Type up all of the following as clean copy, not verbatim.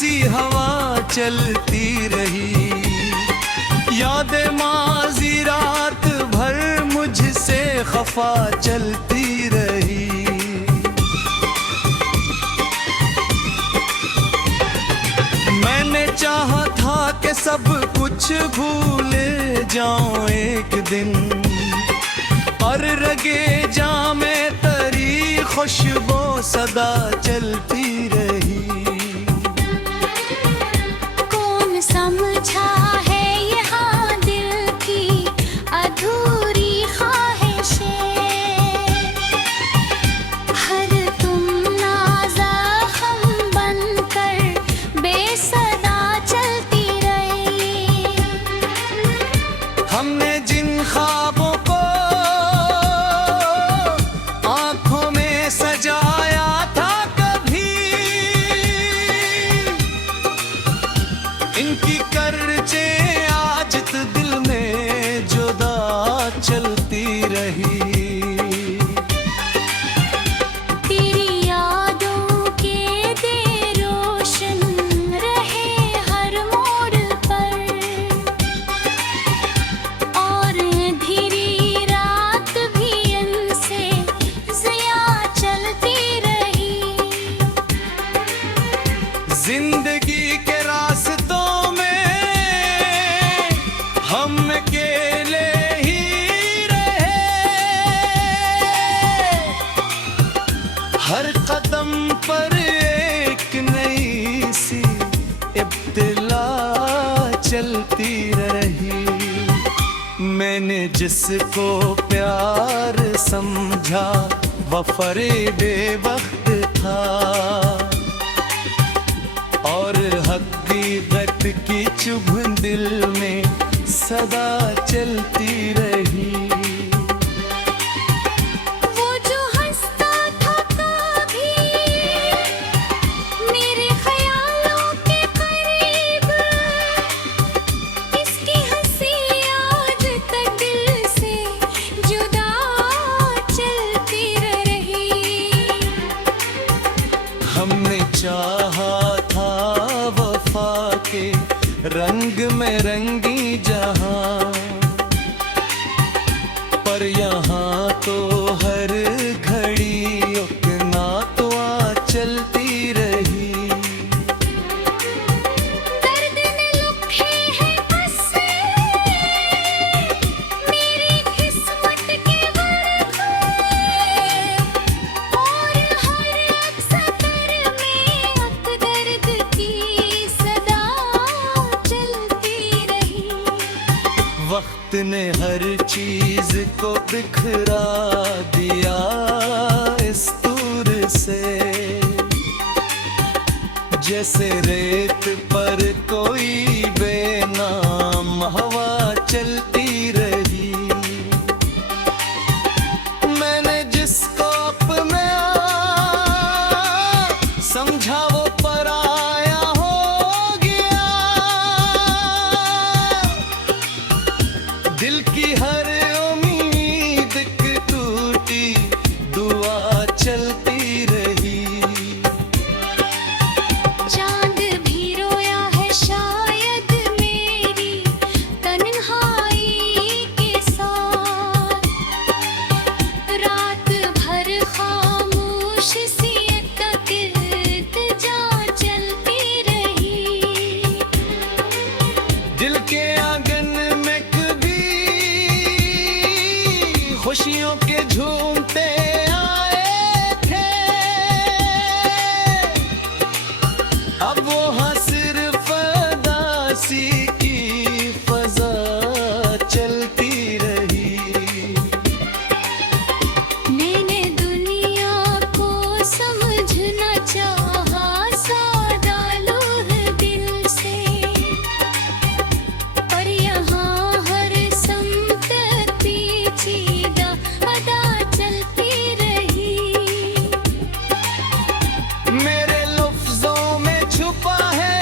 सी हवा चलती रही। यादें माज़ी रात भर मुझसे खफा चलती रही। मैंने चाहा था कि सब कुछ भूल जाऊं एक दिन, और रगे जामे तरी खुशबू सदा चलती रही। कौन समझा है यहाँ दिल की अधूरी ख्वाहिशें, हर तुम नाज़ा हम बनकर बेसदा चलती रही। हमने जिन ख्वाबों को आंखों में सजाया था कभी, इनकी करचे आज तो दिल में जुदा चलती रही। तेरी यादों के दे रोशन रहे हर मोड़ पर, और अंधेरी रात भी इनसे ज़िया चलती रही। जिंदगी के रास्तों में हम अकेले ही रहे, हर कदम पर एक नई सी इब्तिला चलती रही। मैंने जिसको प्यार समझा वो फरेबे वक्त था, और हकीकत की चुभ दिल में सदा चलती रही। वो जो हंसता था कभी मेरे ख्यालों के करीब, इसकी हंसी आज तक दिल से जुदा चलती रही। हमने चाहा था वफा के रंग में रंगी जहां, पर यहाँ तो हर घड़ी उकना तो चलती रही। दर्द ने लुभाए हैं हंसे मेरी किस्मत के वर्क़, और हर अक्सर में अक दर्द की सदा चलती रही। वक्त ने हर चीज को बिखरा दिया इस दूर से, जैसे रेत पर कोई बेनाम हवा चलती रही। मैंने जिसको अपना समझा वो पराया हो गया, दिल की हर उम्मीद की टूटी दुआ चलती रही। चांद भी रोया है शायद मेरी तन्हाई के साथ, रात भर खामोश सी तक इल्तिजा चलती रही। दिल के आंगन में कभी खुशियों के झूमते आए थे, अब वो हाँ सिर्फ दासी की फजा चलती रही। मैंने दुनिया को समझना चाहा सादा लोह दिल से, पर यहाँ हर समत पेचीदा अदा चलती रही। मेरे लफ्जों में छुपा है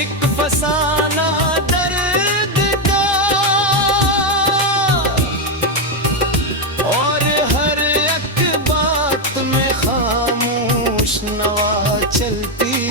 एक फसाना दर्द का, और हर एक बात में खामोश नवा चलती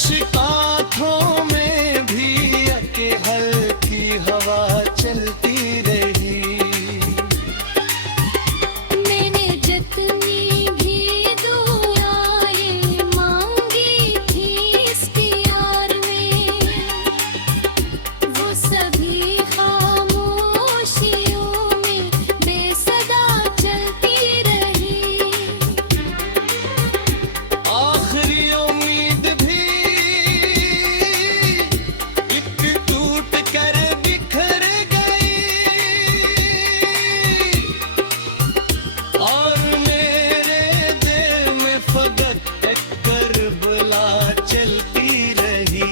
आंखों में भी अके हल्की हवा चलती रही। मैंने जितनी भी दुआएं मांगी थी इस प्यार में, वो सभी खामोशियों में बेसदा चलती रही। आखिरी उम्मीद भी एक टूट कर बिखर गई और मेरे दिल में फकत एक करबला चलती रही।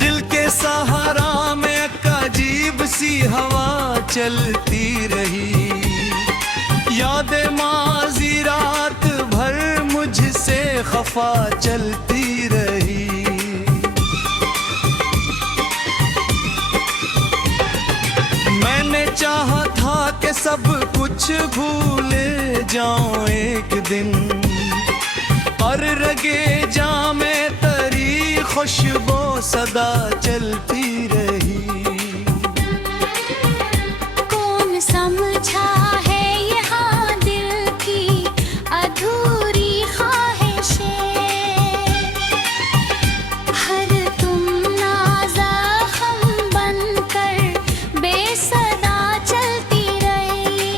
दिल के सहारा में एक अजीब सी हवा चलती रही। यादें माजी रात भर मुझसे खफा चलती रही। मैंने चाहा था कि सब कुछ भूल जाऊं एक दिन, पर रगे जामे तरी खुशबू सदा चलती रही। कौन समझा है यहाँ दिल की अधूरी ख्वाहिशें, हर तुम नाज़ा हम बनकर बेसदा चलती रही।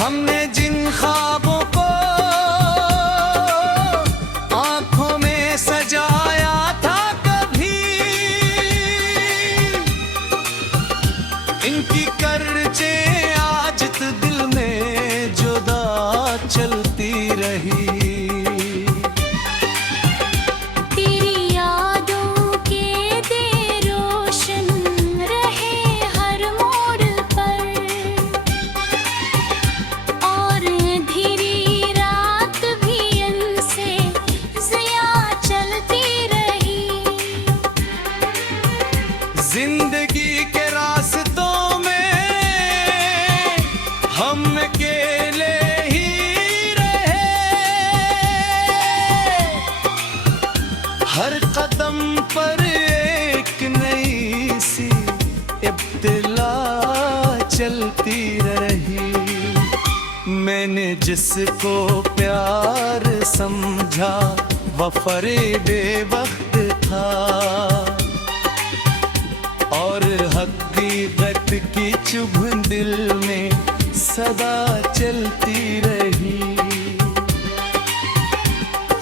हमने जिन ख्वाबों को आंखों में सजाया था कभी, इनकी करचे आज तो दिल में जुदा चलती रही। तेरी यादों के दे रोशन रहे हर मोड़ पर, और अंधेरी रात भी इनसे ज़िया चलती रही। जिंदगी के रास्तों में हम अकेले ही रहे। हर कदम पर एक नई सी इब्तिला चलती रही। मैंने जिसको प्यार समझा वह फरेबे वक्त था, और हकीकत की चुभ दिल में सदा चलती रही।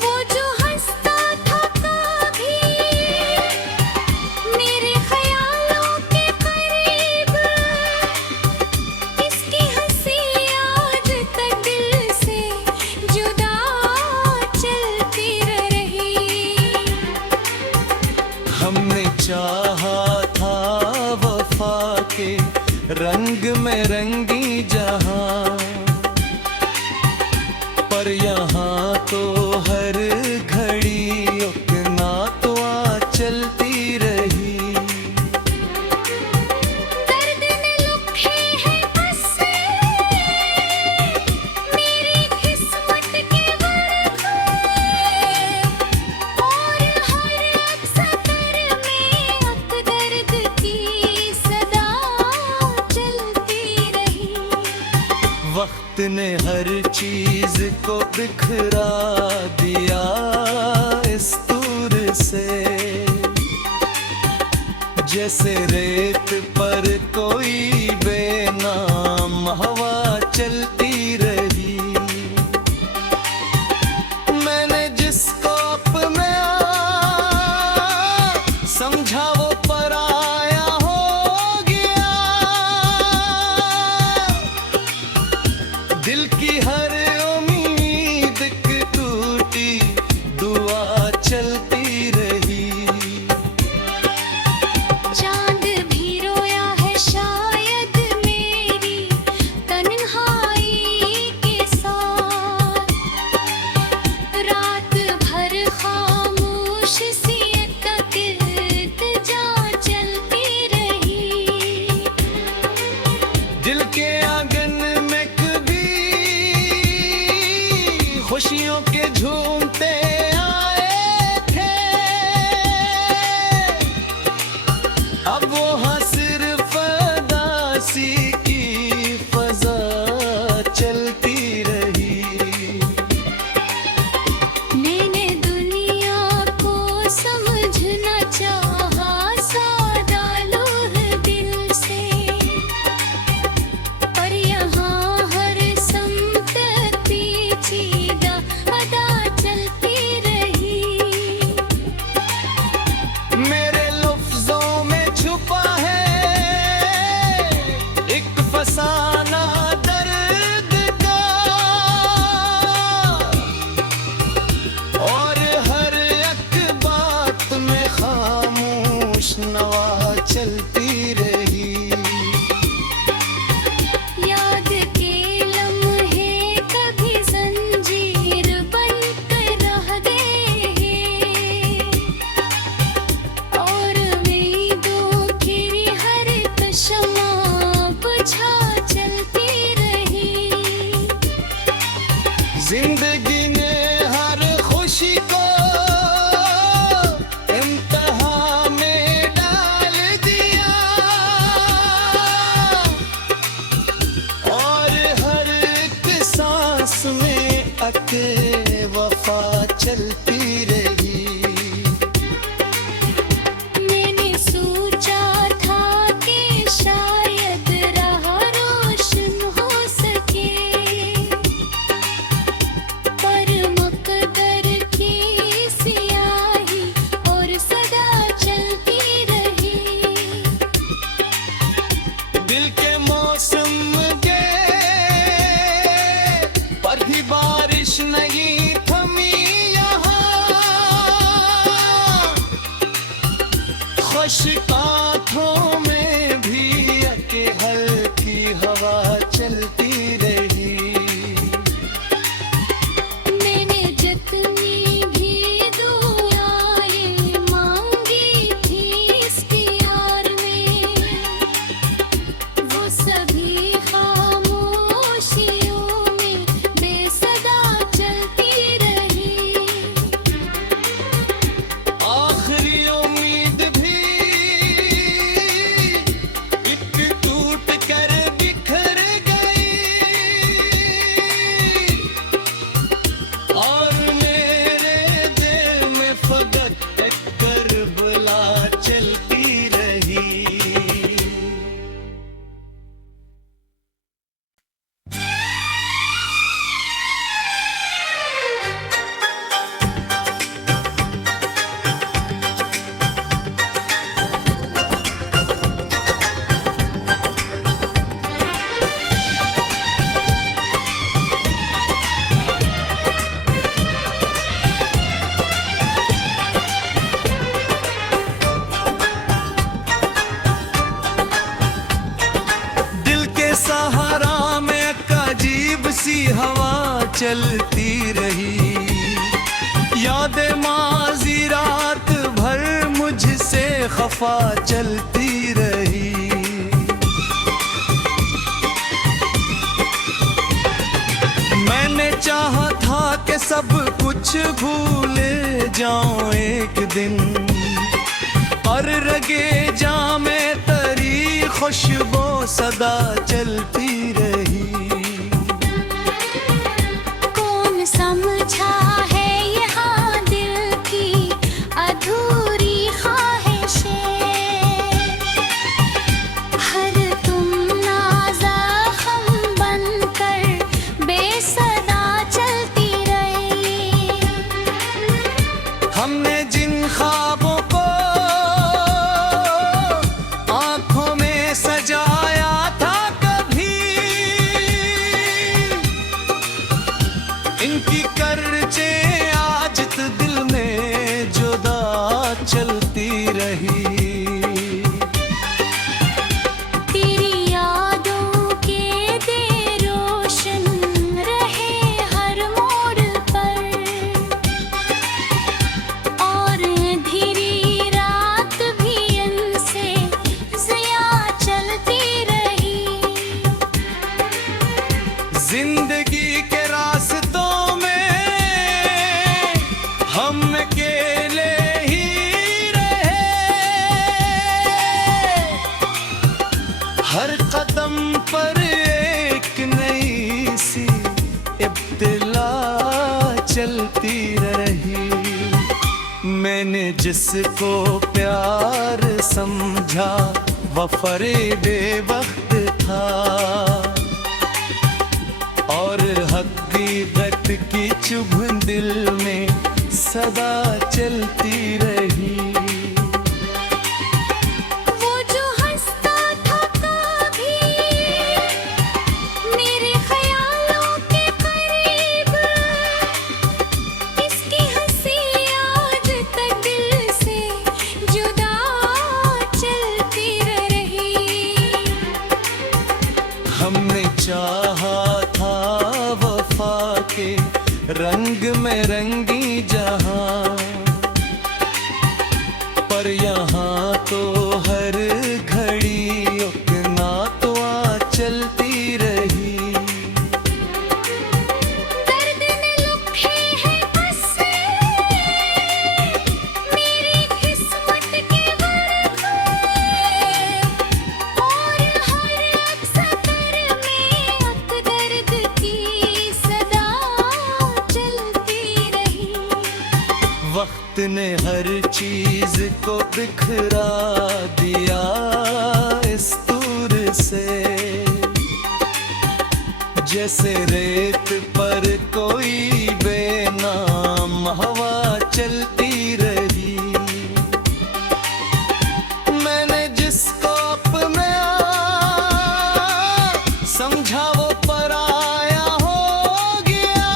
वो जो हंसता था कभी मेरे ख्यालों के करीब, इसकी हंसी आज तक दिल से जुदा चलती रही। हमने चाहा था वफा के रंग में रंगी जहां, पर यहाँ तो हर घड़ी उकना तो चलती रही। दर्द ने लुखे हैं बस मेरी किस्मत के वर्क, और हर अक्सर में अक दर्द की सदा चलती रही। वक्त ने हर चीज को बिखरा दिया इस दूर से, जैसे रेत पर कोई बेनाम हवा चलती रही। मैंने जिसको अपना समझा वो पराया हो गया। दिल की हर उम्मीद खुशियों के झूमते आए थे, अब वो हाँ सिर्फ दासी की फजा चलती रही। मैंने दुनिया को समझना चाहा सादा लोह दिल से, पर यहाँ हर समत पेचीदा अदा चलती रही। मेरे लफ्जों में छुपा है एक फसाना दर्द का, और हर एक बात में खामोश नवा चलती रही। याद के लम्हे कभी जंजीर बनकर रह गए, और उम्मीदों की हर तशम्मा बुझा चलती रही। जिंदगी ने हर खुशी को इम्तिहान में डाल दिया, और हर एक सांस में अके वफा चलती रही। मैंने सोचा था कि शायद राह रोशन हो सके, पर मकदर की सियाही और सदा चलती रही। दिल के मौसम गए पर भी बारिश नहीं थमी यहाँ, खुश्क आँखों में भी अके हल्की हवा चलती रही। मैंने जितनी भी दुआएं मांगी थी इस प्यार में, वो सभी खामोशियों में बेसदा चलती रही। आखिरी उम्मीद भी एक टूट कर बिखर गई, और मेरे दिल में फकत एक करबला चलती रही। दिल के सहारा में एक अजीब सी हवा चलती रही। यादें माजी रात भर मुझसे खफा चलती रही। मैंने चाहा था कि सब कुछ भूल जाऊं एक दिन, और रगे जामे तरी खुशबू सदा चलती रही। कौन समझा है यहाँ दिल की अधूरी ख्वाहिशें, हर तुम नाज़ा हम बनकर बेसदा चलती रही। हमने जिन ख्वाबों को आंखों में सजाया था कभी, हम अकेले ही रहे, हर कदम पर एक नई सी इब्तिला चलती रही। मैंने जिसको प्यार समझा वो फरेबे वक्त था, और हकीकत की चुभ दिल में सदा चलती रही। वो जो हंसता था कभी मेरे ख्यालों के करीब, इसकी हंसी आज तक दिल से जुदा चलती रही। हमने चाहा था वफा के रंग में रंगी जहां, पर यहाँ तो हर घड़ी उकना तो चलती रही। दर्द ने लुखे हैं बसे मेरी किस्मत के वर्क, और हर अक्सर में अक दर्द की सदा चलती रही। वक्त ने हर चीज को बिखरा दिया इस दूर से, जैसे रेत पर कोई बेनाम हवा चलती रही। मैंने जिसको अपना समझा वो पराया हो गया,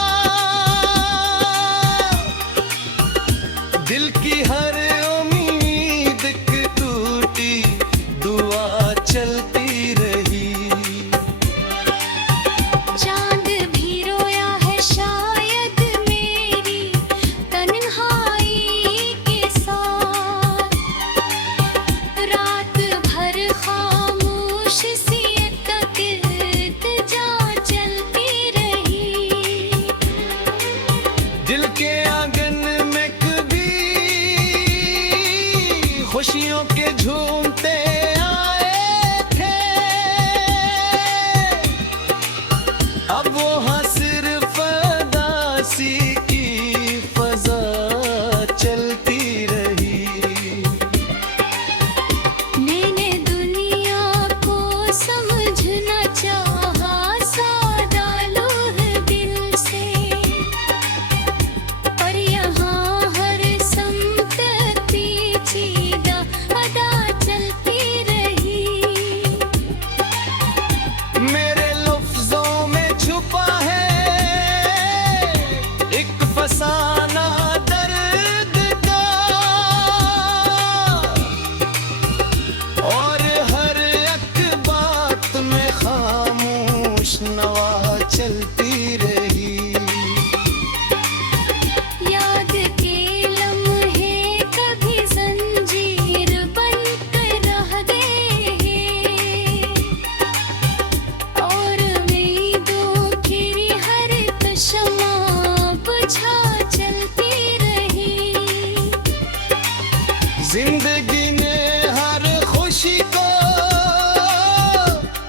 दिल की हर उम्मीद की टूटी दुआ चलती रही। चांद भी रोया है शायद मेरी तन्हाई के साथ, रात भर खामोश सी एक इल्तिजा चलती रही। दिल के आंगन में कभी खुशियों के झूमते आए थे, अब वो हाँ सिर्फ दासी की फजा चलती रही। मैंने दुनिया को समझना चाहा सादा लोह दिल से, पर यहाँ हर समत पेचीदा अदा चलती रही। मेरे लफ्जों में छुपा है एक फसाना दर्द का, और हर एक बात में खामोश नवा चलती रही। याद के लम्हे कभी जंजीर बनकर रह गए, और उम्मीदों की हर तशम्मा बुझा चलती रही। जिंदगी ने हर खुशी को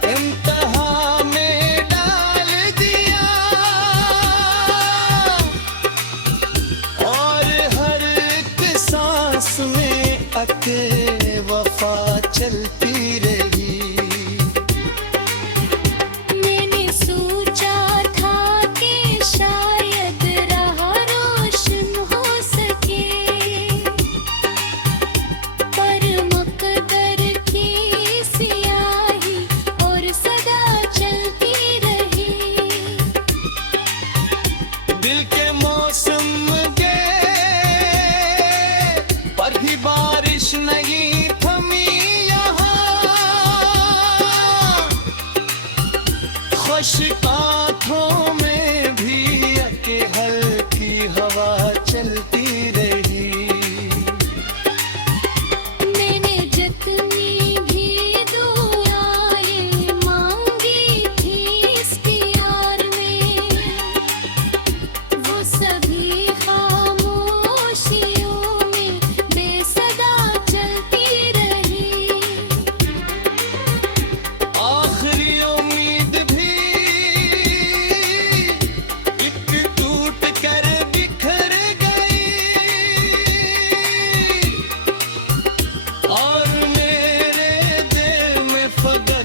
इम्तिहान में डाल दिया, और हर एक सांस में अके वफा चलती रही। मैंने सोचा था कि शायद राह रोशन हो सके, पर मकदर की सियाही और सदा चलती रही। दिल के मौसम गए पर भी बारिश नहीं थमी यहाँ, खुश्क आँखों में भी अके हल्की हवा चलती रही। मैंने जितनी भी दुआएं मांगी थी इस प्यार में, वो सभी खामोश फगर